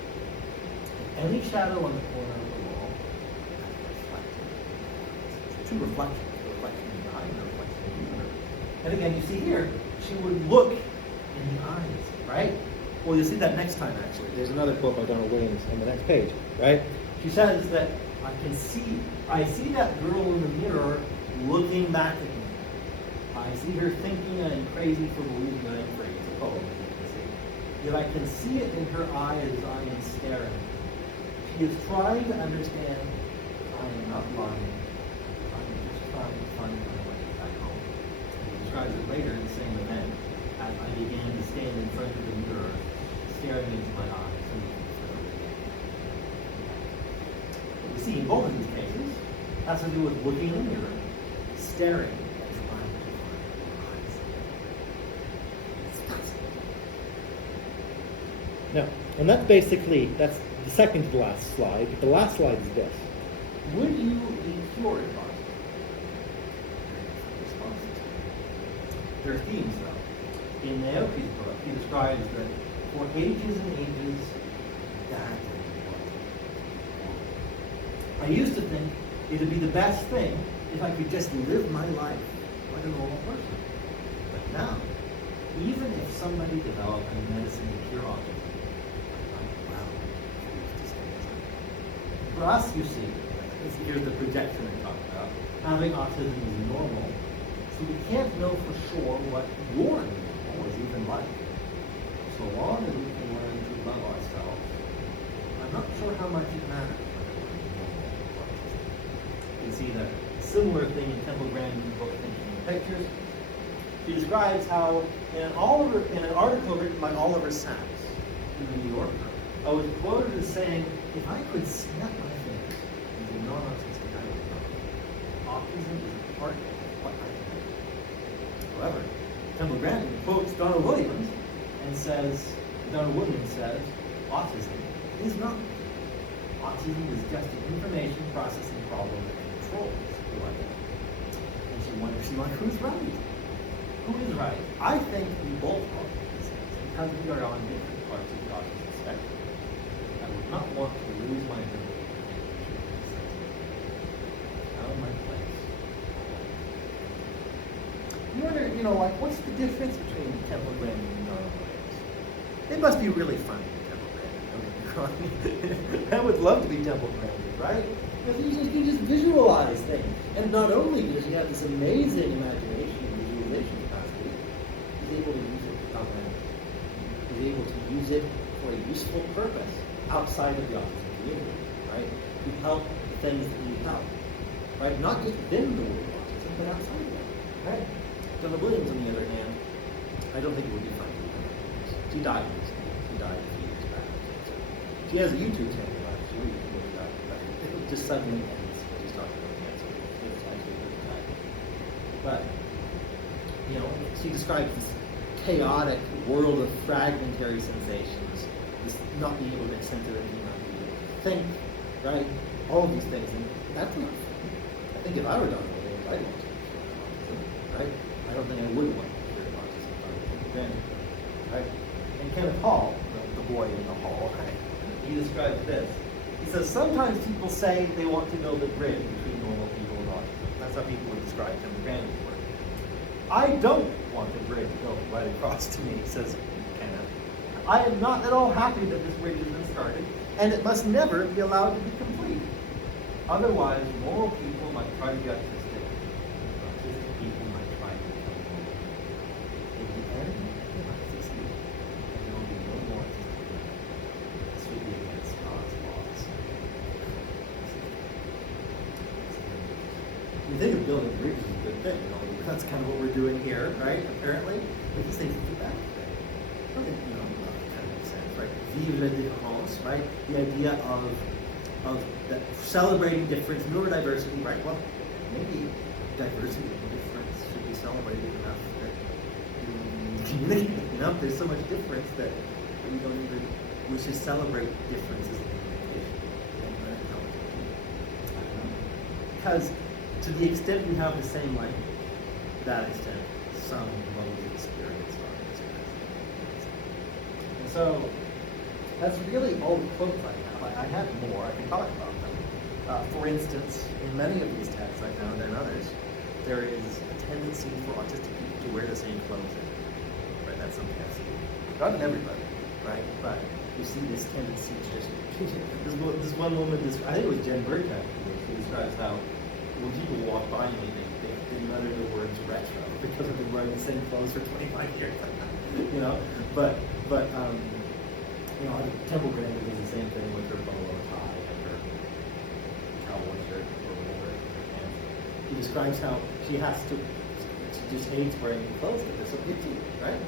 Any shadow on the corner of the wall, I reflected. It's two reflections. The reflection in the eye and the reflection in the mirror. And again, you see here, she would look in the eyes, right? Well, you'll see that next time, actually. There's another quote by Donald Williams on the next page, right? She says that I see that girl in the mirror looking back at me. I see her thinking I am crazy for believing I am crazy. It's a poem, as you can see. Yet I can see it in her eyes as I am staring. She is trying to understand I am not lying. I am just trying to find my way back home. He describes it later in the same event as I began to stand in front of the mirror, staring into my eyes. What we see in both of these cases has to do with looking in the mirror, staring, and trying to find my eyes. It's fascinating. No, and that's the second to the last slide. The last slide is this. Would you be cured by it? There are themes, though. In Naoki's book, he describes that for ages and ages, that I used to think it would be the best thing if I could just live my life like a normal person. But now, even if somebody developed a medicine to cure autism, I'm well to stay inside. For us, you see, here's the projection I talked about. Having autism is normal, so we can't know for sure what your normal is even like. So long as we can learn to love ourselves, I'm not sure how much it matters. You can see the similar thing in Temple Grandin's book, Thinking in Pictures. She describes how in an article written by Oliver Sacks in the New Yorker, I was quoted as saying, if I could snap my fingers into a non-autistic, I would know. Autism is a part of what I can do. However, Temple Grandin quotes Donald Williams and says, autism is not. Autism is just an information processing problem that controls who I am. And she wonders, who's right? Who is right? I think we both are because we are on different parts of the autism spectrum. I would not want to lose my ability to found my place. You wonder, what's the difference between Temple Grandin and Donald Williams? They must be really funny, Temple Grandin. Don't get me wrong. I would love to be Temple Grandin, right? Because you just visualize things. And not only does he have this amazing imagination and visualization capacity, he's able to use it to comment. He's able to use it for a useful purpose outside of the autism community, right? To help the things that need help, right? Not just within the world of autism, but outside of it, right? Donald Williams, on the other hand, I don't think it would be fun to do. She died recently. She died a few years back. She has a YouTube channel, actually. You can look it up. But it just suddenly ends when she's talking about cancer. It's actually really bad. But, she describes this chaotic world of fragmentary sensations, this not being able to make sense of anything, not being able to think, right? All of these things. And that's not fun. I think if I were Donald Williams, I'd want to be cured of autism, right? I don't think I would want to be cured of autism if I were Grandin, right? And Kenneth Hall, the boy in the hall, right? He describes this. He says, sometimes people say they want to build a bridge between normal people and autism. That's how people would describe Temple Grandin's work. I don't want a bridge built right across to me, says Kenneth. I am not at all happy that this bridge has been started, and it must never be allowed to be complete. Otherwise, moral people might try to get autistic. Autistic people might try to become normal. In the end, they might succeed. And there will be no more autistic. This would be against God's laws. You think of building bridges is a good thing, that's kind of what we're doing here, right? Apparently, but these things are the bad thing. Okay, that kind of makes sense, right? vivre la différence, right? The idea of that celebrating difference, neurodiversity, right? Well, maybe diversity and difference should be celebrated enough that we communicate enough. There's so much difference that we don't even, we should celebrate differences in communication. Because to the extent we have the same language, to that extent, some mode of experience are expressed. And so, that's really all the quotes I have. I have more, I can talk about them. For instance, in many of these texts I found and others, there is a tendency for autistic people to wear the same clothes. Right, that's something I see. Not in everybody, right? But you see this tendency to just, this one woman, I think it was Jen Burke actually, she describes how when people walk by me, they mutter the words retro because I've been wearing the same clothes for 25 years. You know, but you know, Temple Grandin does the same thing with her bolo tie and her cowboy shirt or whatever. And he describes how she just hates wearing clothes because they're so itchy, right?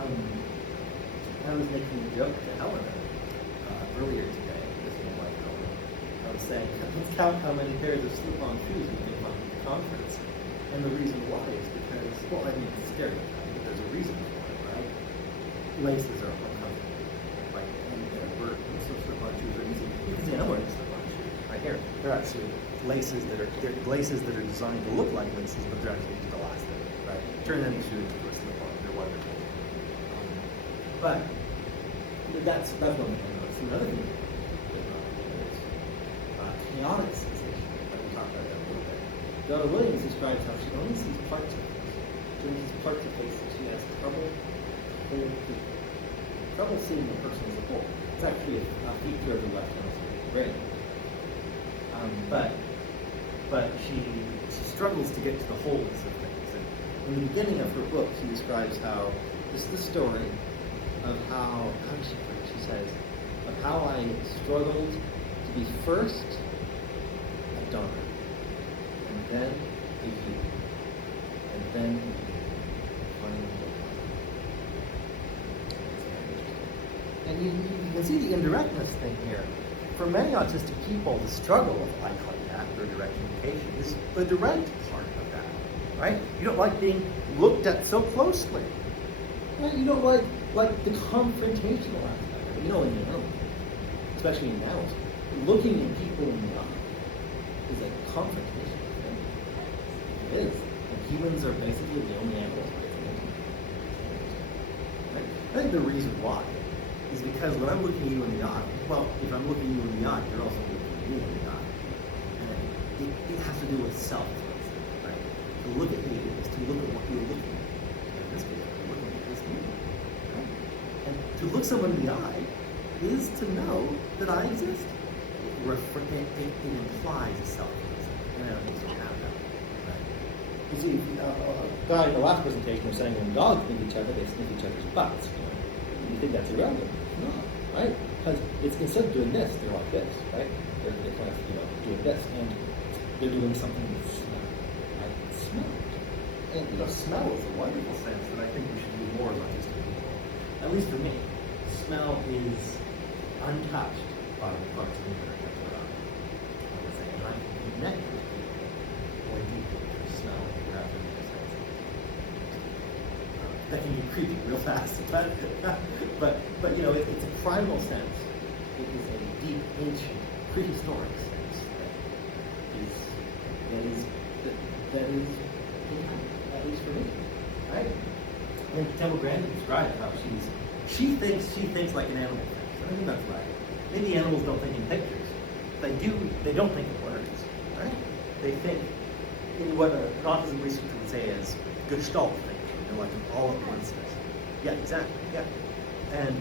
I was making a joke to Helena earlier today, this is my wife Helena. I was saying, let's count how many pairs of slip-on shoes you can find at the conference. And the reason why is because, well, I mean, it's a stereotype, but there's a reason for it, right? Laces are uncomfortable. Like, and some slip-on shoes are easy. You can see I'm wearing slip-on shoes right here. They're actually laces that are designed to look like laces, but they're actually just elastic, right? Turn any shoe into a slip-on. They're wonderful. But that's one thing I noticed. Another thing is chaotic sensation. We'll talk about that a little bit. Donna Williams describes how she only sees parts of things. She only sees parts of face that she has trouble seeing the person as a whole. It's actually a feature of the left hemisphere brain. But she struggles to get to the wholeness of things. And in the beginning of her book, she describes how this is the story of how does she put it? She says, of how I struggled to be first a donor, and then a you, and then a you, finally a and you can see the indirectness thing here. For many autistic people, the struggle of eye contact or direct communication is the direct part of that, right? You don't like being looked at so closely. Right? You don't like the confrontational aspect. You know, in the animals, especially in animals, looking at people in the eye is a confrontational thing. It is. And humans are basically the only animals. Right? I think the reason why is because when I'm looking you in the eye, well, if I'm looking you in the eye, you're also looking me in the eye. And it has to do with self, right? To look at you is to look at what you're looking at. In this case, I'm looking at this movie. Right? And to look someone in the eye is to know that I exist. It implies a self, and animals don't have that. Right? You see, a guy in the last presentation was saying when dogs sniff each other, they sniff each other's butts. You think that's irrelevant? No, right? Because it's instead of doing this, they're like this, right? They're kind of, doing this, and they're doing something with smell, right? Smell. And smell is a wonderful sense that I think we should do more of autistic people. At least for me, smell is untouched by the parts of me that are kept around. I would say, and I can connect with people more deeply through smell rather than the sense. That can be creepy real fast, but it's a primal sense. It is a deep, ancient, prehistoric sense that is at least for me, right? I think Temple Grandin describes how she thinks like an animal thinks. I think that's right. Maybe animals don't think in pictures. They don't think in words, right? They think in what an autism researcher would say is gestalt thinking, like an all-at-onceness. Yeah, exactly. Yeah, and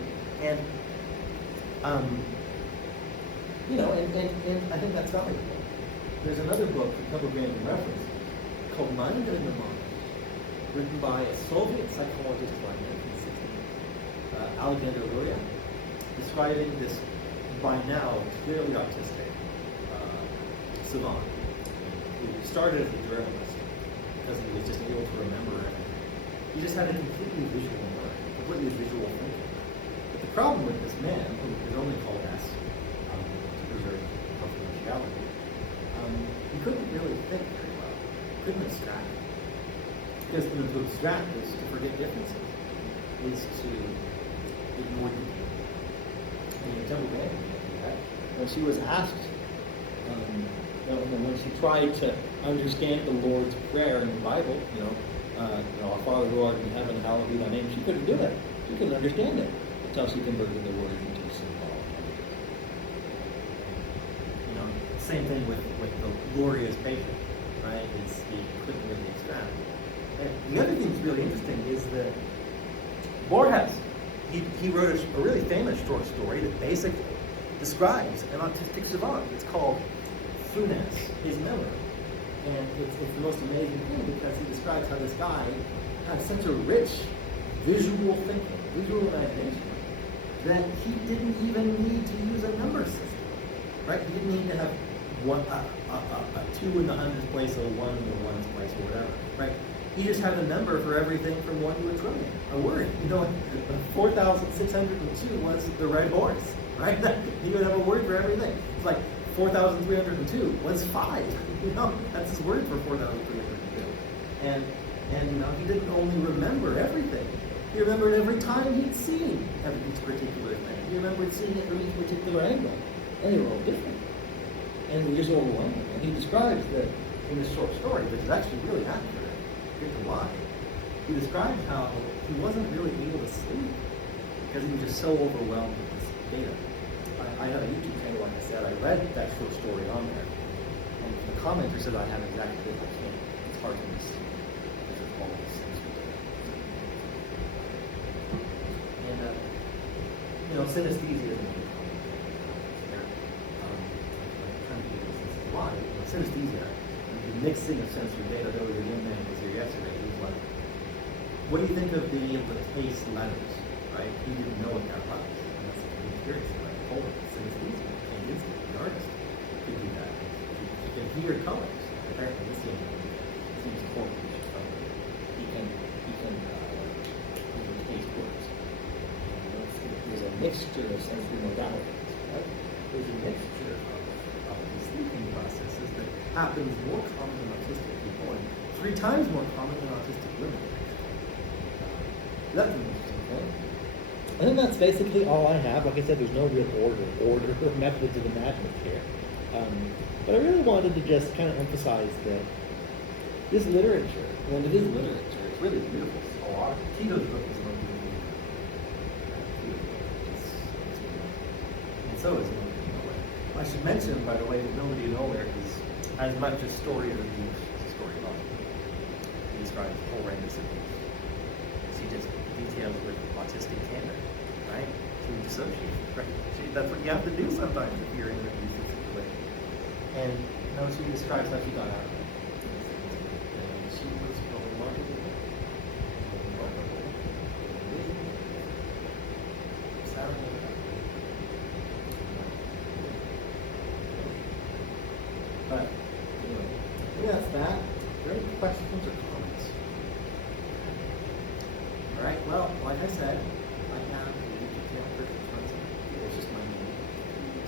I think that's valuable. There's another book that Temple Grandin referenced called Mind and Memoirs, written by a Soviet psychologist from 1960, Alexander Luria, describing this by now clearly autistic savant who started as a journalist because he was just able to remember everything. He just had a completely visual mind, completely visual thinking. But the problem with this man, who Because for them to abstract is to forget differences, is to ignore unity. And Temple Grandin can't do that. When she was asked, when she tried to understand the Lord's Prayer in the Bible, our Father who art in heaven, hallowed be thy name, she couldn't do it. She couldn't understand it until she converted the word into symbolic. Same thing with the glorious patient, right? He couldn't really extract. And the other thing that's really interesting is that Borges, he wrote a really famous short story that basically describes an autistic savant. It's called Funes, his memoir. And it's the most amazing thing because he describes how this guy had such a rich visual thinking, visual imagination, that he didn't even need to use a number system, right? He didn't need to have a 2 in the hundreds place, a 1 in the ones place, or whatever, right? He just had a number for everything from 1 to a trillion, a word. 4,602 was the red horse, right? He would have a word for everything. It's like 4,302 was 5. That's his word for 4,302. And he didn't only remember everything. He remembered every time he'd seen each particular thing. He remembered seeing it from each particular angle. And they were all different. And it was just overwhelming. And he describes that in this short story, which is actually really accurate, get to lie. He describes how he wasn't really able to sleep because he was just so overwhelmed with this data. I have a YouTube channel, like I said. I read that short story on there. And the commenter said I have exactly what I can't. It's hard to miss. Because of all this sensory data. And, synesthesia isn't really common. Trying to do this is a lot. Synesthesia, the mixing of sensory data. There was a young man who was here yesterday. He was like, what do you think of being able to taste letters? Right? He didn't know what that was. And that's an experience. Synesthesia. And the artist could do that. He can hear colors. Apparently, this seems important. He can taste words. There's a mixture of sensory modalities, right? There's a mixture of these thinking processes that happens more common in autistic people and 3 times more common in autistic women. That's an interesting point. I think that's basically all I have. Like I said, there's no real order or methods of imagining here. But I really wanted to just kind of emphasize that this literature, when it is literature, It's really beautiful. A lot of Tito's book is one of the and so is Nobody Nowhere. I should mention, by the way, that Nobody Nowhere is as much a story of abuse as a story of autism. He describes horrendous abuse. She just details with autistic candor, right? To dissociate, right? That's what you have to do sometimes if you're in an abusive situation. And she describes how she got out of it. And she was remarkable. But anyway, I think that's that. Are there any questions or comments? All right. Well, like I said, I have a YouTube channel, Christian Swenson. It's just my name.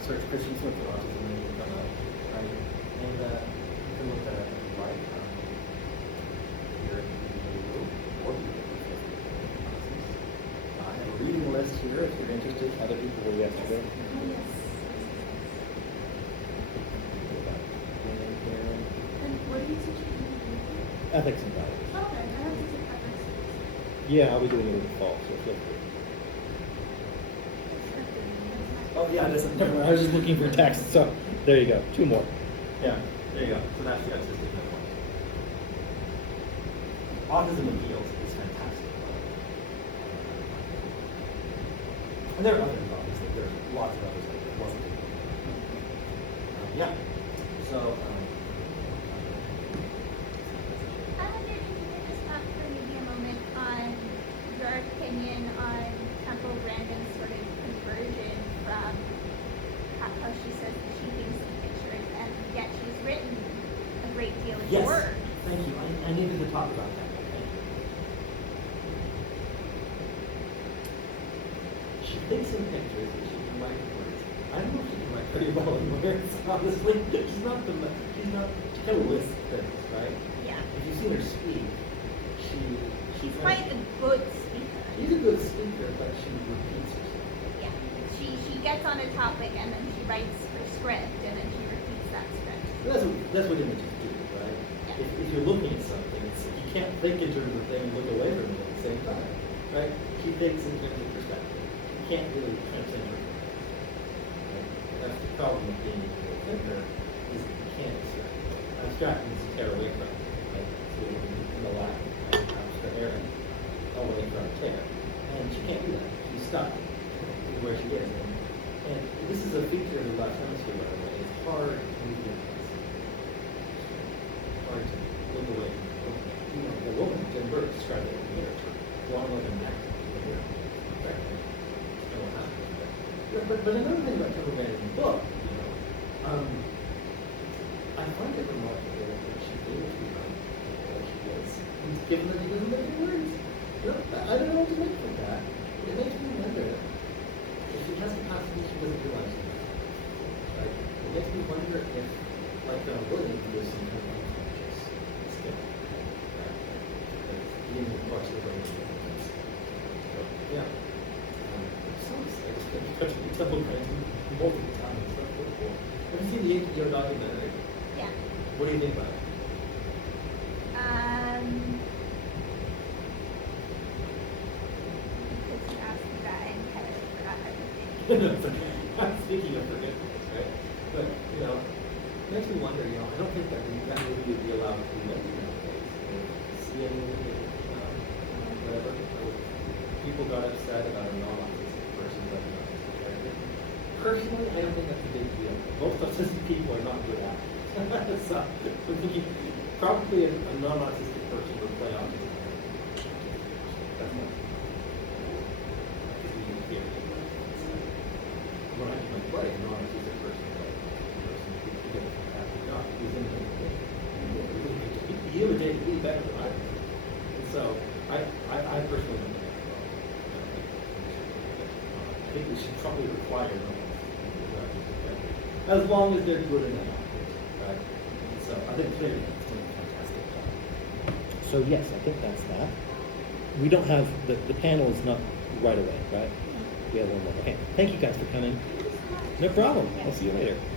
Search Christian Swenson Autism and it will come up. Right? And you can look at it if you like. Here in the room, or you can look at it. I have a reading list here if you're interested. Other people were yesterday. And what do you teach? Ethics and values. Okay, I have to take ethics. Yeah, I'll be doing it in the fall, so feel free. Oh yeah, this is Never mind, I was just looking for text, so there you go. 2 more. Yeah, there you go. So that's the autistic memoirs. Autism and Heals is fantastic. And there are others, obviously. There are lots of others like it wasn't. Yeah. So, I wonder if you could just talk for maybe a moment on your opinion on Temple Grandin's sort of conversion from how she says that she thinks in pictures, and yet she's written a great deal of yes. work. Thank you. I needed to talk about that. Thank you. She thinks in pictures and she can write words. I don't know if she can write pretty well in words, honestly. She kind of lists things, right? Yeah. If you've seen her speak, she She's quite a good speaker. She's a good speaker, but she repeats herself. Yeah. She gets on a topic and then she writes her script and then she repeats that script. That's what images do, right? Yeah. If you're looking at something, you can't think in terms of thing and look away from it at the same time, right? She thinks in terms of perspective. You can't really transcend her. Right? That's the problem with being a thinker, is that you can't abstract means to tear away from, like in the Latin, right? Abstrahere, away from tear. And she can't do that. She's stuck where she is. And this is a feature of the left hemisphere, by the way. It's hard to move your hands. Hard to look away from the woman, Jim Burke, described it in the literature. One like a magnet in the mirror. Right? That will happen. But another thing about Temple Grandin's book, I find it remarkable that she's able to become what she is. Given that she doesn't live in words. I don't know what to make of that. It makes me wonder if she has capacity she doesn't realize it. Right? It makes me wonder if, like William, there's some kind of unconscious skill. Right? That's being in parts of the brain. So, yeah. It sounds like it's been touching the Temple Grandin multiple times. That's really cool. Have you seen the 8-year documentary? Yeah. What do you think about it? Because you asked me that and kind of forgot everything. I'm speaking of forgetfulness, right? But, it makes me wonder, I don't think that movie would be allowed to be made nowadays. See any movie, whatever. People got upset about a non-autistic person, but personally, I don't think that's a big deal. Most autistic people are not good actors. So, I'm thinking probably a non-autistic person would play autism. That's not. When I can play a non-autistic person, like a person who gets a fantastic job, who's in the he would take it better than I do. And so, I personally don't think that's wrong. I think we should probably require non-autistic, as long as they're good enough. Right? So I think clearly it's doing a fantastic job. So yes, I think that's that. We don't have, the panel is not right away, right? We have one more. Okay, thank you guys for coming. No problem. I'll see you later.